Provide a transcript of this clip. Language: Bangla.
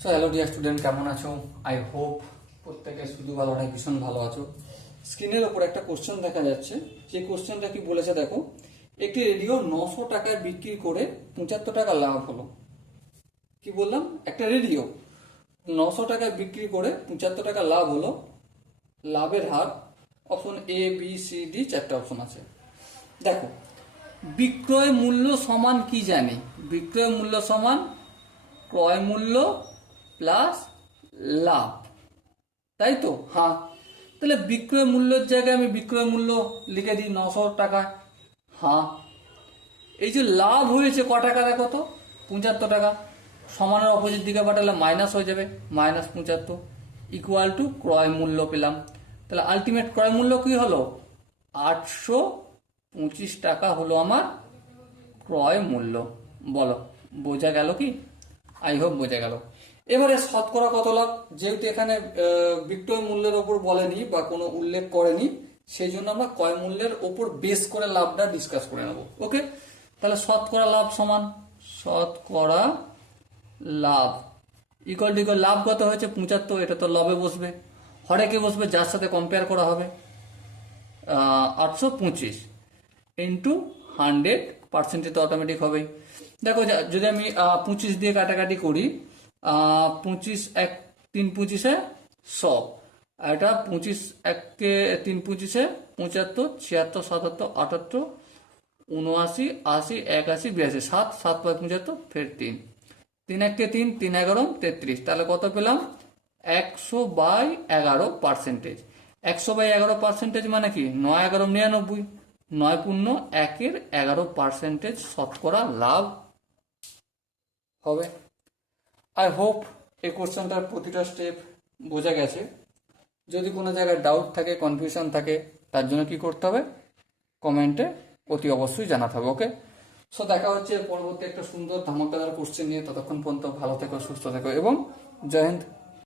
সো হ্যালো ডিয়ার স্টুডেন্ট, কেমন আছো? আই হোপ প্রত্যেকে শুধু ভালো নয়, ভীষণ ভালো আছো। স্ক্রিনের ওপর একটা কোশ্চেন দেখা যাচ্ছে। যে কোশ্চেনটা কি বলেছে দেখো, একটি রেডিও 900 টাকায় বিক্রি করে 75 টাকা লাভ হলো। কি বললাম? একটা রেডিও 900 টাকায় বিক্রি করে 75 টাকা লাভ হলো। লাভের হার option A B C D, চারটে অপশন আছে। দেখো, বিক্রয় মূল্য সমান কি জানি? বিক্রয় মূল্য সমান ক্রয় মূল্য প্লাস লাভ, তাই তো? হ্যাঁ, তাহলে বিক্রয় মূল্যের জায়গায় আমি বিক্রয় মূল্য লিখে দিই 900 টাকা। হ্যাঁ, এই যে লাভ হয়েছে ক টাকা দেখো তো, 75 টাকা। সমানের অপোজিট দিকে পাঠালে মাইনাস হয়ে যাবে, -75 ইকুয়াল টু ক্রয় মূল্য পেলাম। তাহলে আলটিমেট ক্রয় মূল্য কি হলো? 825 টাকা হলো আমার ক্রয় মূল্য। বলো, বোঝা গেল কি? আই হোপ বোঝা গেল। এবারে শতকরা কত লাভ, যেহেতু এখানে বিক্রয় মূল্যের ওপর বলেনি বা কোনো উল্লেখ করেনি, সেই জন্য আমরা ক্রয় মূল্যের ওপর বেস করে লাভটা ডিসকাস করে নেব। ওকে, তাহলে শতকরা লাভ সমান শতকরা লাভ ইকুয়াল টু লাভ কত হয়েছে 75, এটা তো লবে বসবে। হরেকে বসবে যার সাথে কম্পেয়ার করা হবে, 825 ইন্টু 100%, তো অটোমেটিক হবেই। দেখো, যদি আমি 25 দিয়ে কাটাকাটি করি, 25 এক 3 25-এ 100, আর এটা 25 একে 3 25-এ 75, 76, 77, 78, 79, 80, 81, 82, 7 7 5 75, ফের 3 3 একে 3 3 11 33, তাহলে কত পেলাম? 100/11%। 100/11% মানে কি? 9 11 99, 9×1-11% শতকরা লাভ হবে। আই হোপ এই কোশ্চেনটার প্রতিটা স্টেপ বোঝা গেছে। যদি কোনো জায়গায় ডাউট থাকে, কনফিউশন থাকে, তার জন্য কি করতে হবে? কমেন্টে অতি অবশ্যই জানাতে হবে। ওকে, সো দেখা হচ্ছে পরবর্তী একটা সুন্দর ধামাকাদার কোশ্চেন নিয়ে। ততক্ষণ পর্যন্ত ভালো থেকো, সুস্থ থেকো এবং জয় হিন্দ।